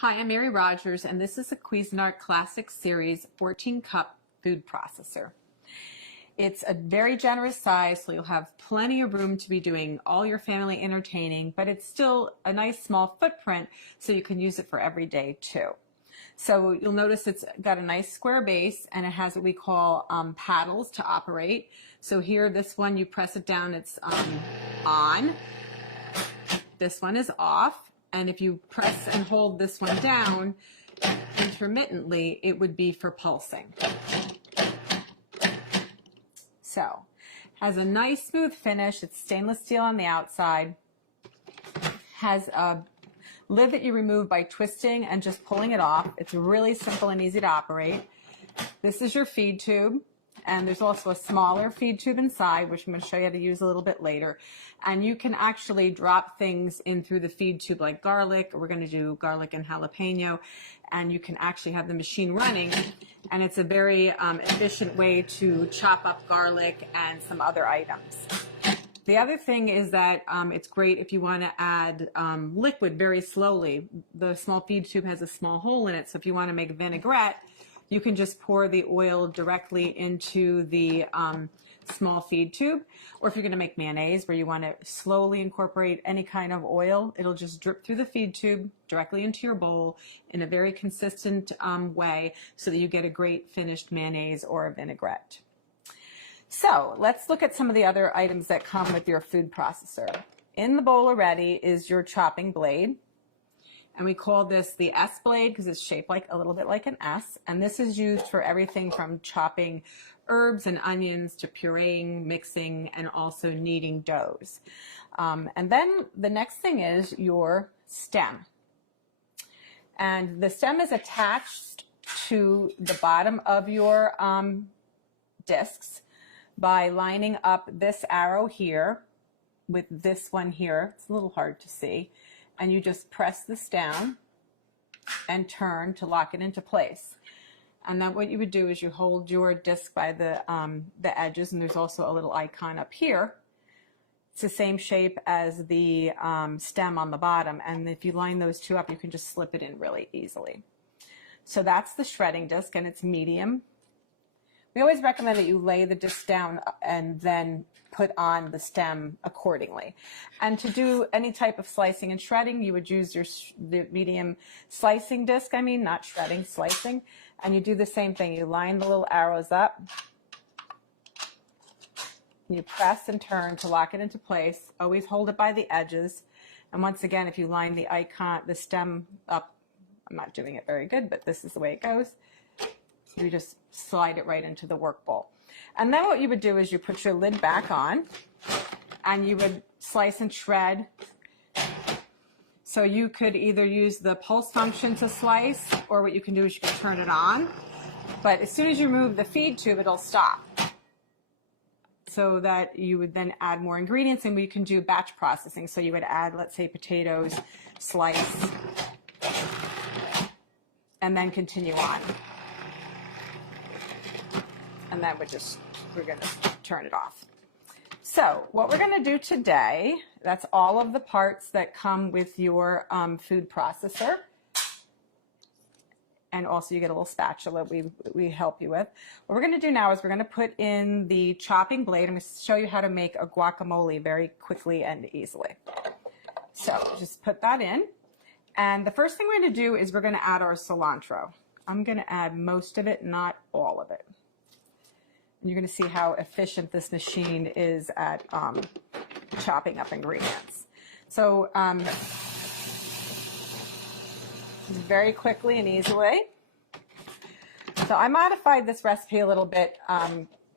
Hi, I'm Mary Rogers, and this is a Cuisinart Classic Series 14-cup food processor. It's a very generous size, so you'll have plenty of room to be doing all your family entertaining, but it's still a nice small footprint, so you can use it for every day too. So you'll notice it's got a nice square base, and it has what we call paddles to operate. So here, this one, you press it down, it's on. This one is off. And if you press and hold this one down intermittently, it would be for pulsing. So, has a nice smooth finish. It's stainless steel on the outside. Has a lid that you remove by twisting and just pulling it off. It's really simple and easy to operate. This is your feed tube. And there's also a smaller feed tube inside, which I'm going to show you how to use a little bit later. And you can actually drop things in through the feed tube like garlic. We're going to do garlic and jalapeno. And you can actually have the machine running. And it's a very efficient way to chop up garlic and some other items. The other thing is that it's great if you want to add liquid very slowly. The small feed tube has a small hole in it, so if you want to make vinaigrette, you can just pour the oil directly into the small feed tube. Or if you're going to make mayonnaise where you want to slowly incorporate any kind of oil, it'll just drip through the feed tube directly into your bowl in a very consistent way so that you get a great finished mayonnaise or a vinaigrette. So let's look at some of the other items that come with your food processor. In the bowl already is your chopping blade. And we call this the S blade because it's shaped like a little bit like an S. And this is used for everything from chopping herbs and onions to pureeing, mixing, and also kneading doughs. And then the next thing is your stem. And the stem is attached to the bottom of your discs by lining up this arrow here with this one here. It's a little hard to see. And you just press this down and turn to lock it into place. And then what you would do is you hold your disc by the edges, and there's also a little icon up here. It's the same shape as the stem on the bottom, and if you line those two up, you can just slip it in really easily. So that's the shredding disc, and it's medium. We always recommend that you lay the disc down and then put on the stem accordingly. And to do any type of slicing and shredding, you would use the medium slicing disc, not shredding, slicing. And you do the same thing. You line the little arrows up. You press and turn to lock it into place. Always hold it by the edges. And once again, if you line the stem up, I'm not doing it very good, but this is the way it goes. You just slide it right into the work bowl. And then what you would do is you put your lid back on and you would slice and shred. So you could either use the pulse function to slice, or what you can do is you can turn it on. But as soon as you remove the feed tube, it'll stop. So that you would then add more ingredients, and we can do batch processing. So you would add, let's say, potatoes, slice, and then continue on. And then we're going to turn it off. So what we're going to do today, that's all of the parts that come with your food processor. And also you get a little spatula we help you with. What we're going to do now is we're going to put in the chopping blade. I'm going to show you how to make a guacamole very quickly and easily. So just put that in. And the first thing we're going to do is we're going to add our cilantro. I'm going to add most of it, not all of it. And you're going to see how efficient this machine is at chopping up ingredients. So very quickly and easily. So I modified this recipe a little bit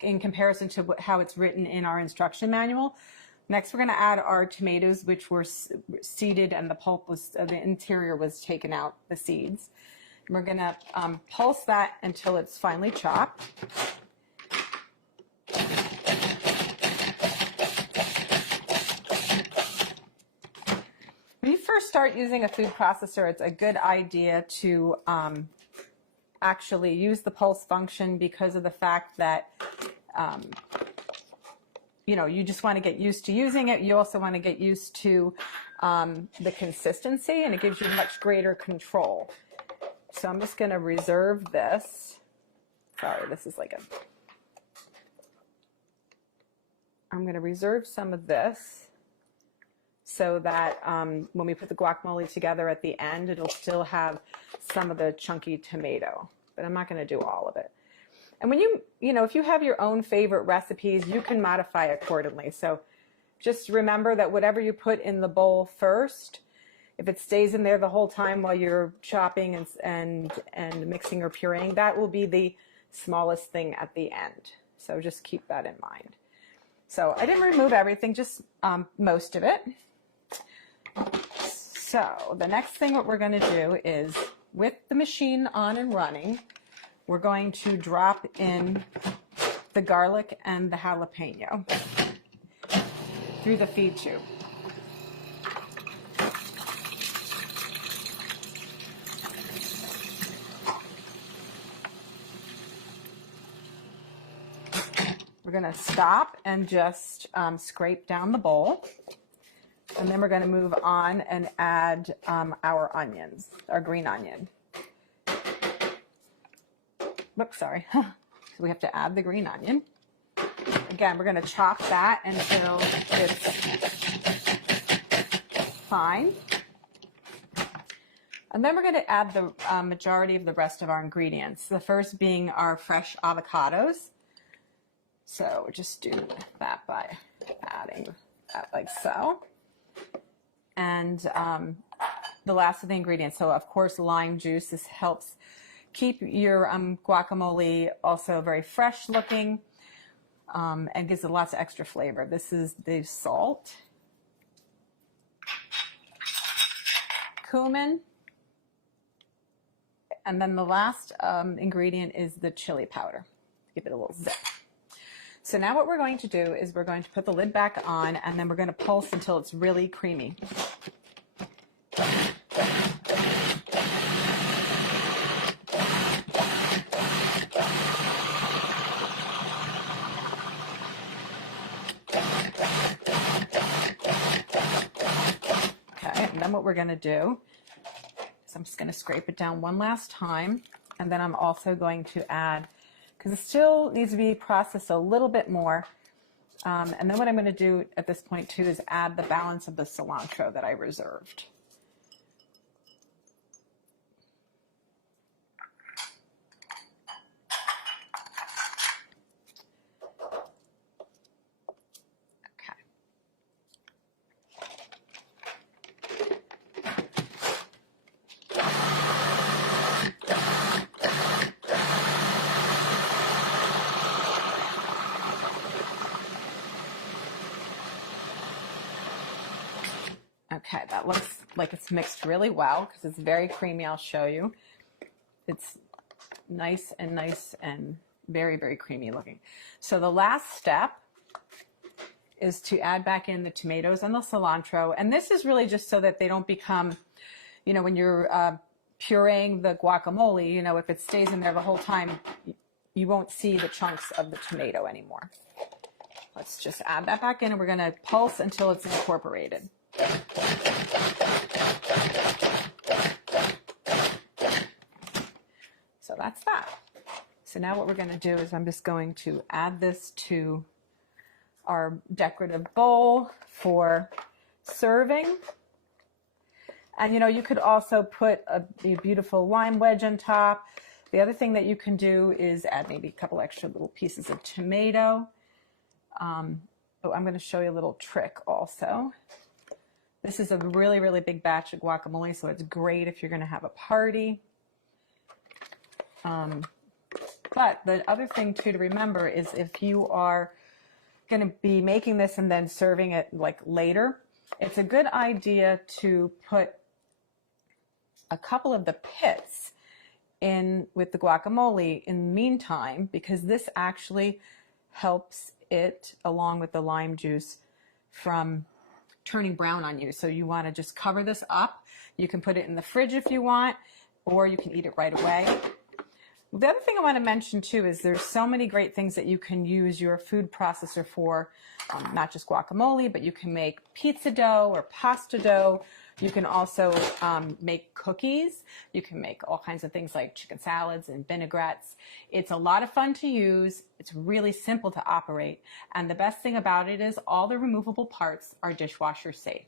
in comparison to how it's written in our instruction manual. Next, we're going to add our tomatoes, which were seeded, and the pulp the interior was taken out, the seeds. And we're going to pulse that until it's finely chopped. When you first start using a food processor, it's a good idea to actually use the pulse function because of the fact that you know, you just want to get used to using it. You also want to get used to the consistency, and it gives you much greater control. So I'm just going to reserve this. Sorry, this is like a... I'm going to reserve some of this so that when we put the guacamole together at the end, it'll still have some of the chunky tomato, but I'm not going to do all of it. And when you know, if you have your own favorite recipes, you can modify accordingly. So just remember that whatever you put in the bowl first, if it stays in there the whole time while you're chopping and mixing or pureeing, that will be the smallest thing at the end. So just keep that in mind. So I didn't remove everything, just most of it. So the next thing what we're going to do is, with the machine on and running, we're going to drop in the garlic and the jalapeno through the feed tube. We're going to stop and just scrape down the bowl. And then we're going to move on and add our onions, our green onion. Whoops, sorry. So we have to add the green onion. Again, we're going to chop that until it's fine. And then we're going to add the majority of the rest of our ingredients. The first being our fresh avocados. So just do that by adding that like so. And the last of the ingredients, so of course lime juice. This helps keep your guacamole also very fresh looking and gives it lots of extra flavor. This is the salt, cumin, and then the last ingredient is the chili powder. Give it a little zip. So now what we're going to do is we're going to put the lid back on, and then we're going to pulse until it's really creamy. Okay, and then what we're going to do is I'm just going to scrape it down one last time, and then I'm also going to add, because it still needs to be processed a little bit more. And then what I'm going to do at this point too is add the balance of the cilantro that I reserved. Okay, that looks like it's mixed really well because it's very creamy. I'll show you. It's nice and very, very creamy looking. So the last step is to add back in the tomatoes and the cilantro. And this is really just so that they don't become, you know, when you're pureeing the guacamole, you know, if it stays in there the whole time, you won't see the chunks of the tomato anymore. Let's just add that back in, and we're going to pulse until it's incorporated. So that's that. So now what we're going to do is I'm just going to add this to our decorative bowl for serving. And you know, you could also put a beautiful lime wedge on top. The other thing that you can do is add maybe a couple extra little pieces of tomato. Oh, I'm going to show you a little trick also. This is a really, really big batch of guacamole, so it's great if you're going to have a party. But the other thing too to remember is if you are going to be making this and then serving it like later, it's a good idea to put a couple of the pits in with the guacamole in the meantime, because this actually helps it, along with the lime juice, from turning brown on you. So you want to just cover this up. You can put it in the fridge if you want, or you can eat it right away. The other thing I want to mention too is there's so many great things that you can use your food processor for, not just guacamole, but you can make pizza dough or pasta dough. You can also make cookies. You can make all kinds of things like chicken salads and vinaigrettes. It's a lot of fun to use. It's really simple to operate. And the best thing about it is all the removable parts are dishwasher safe.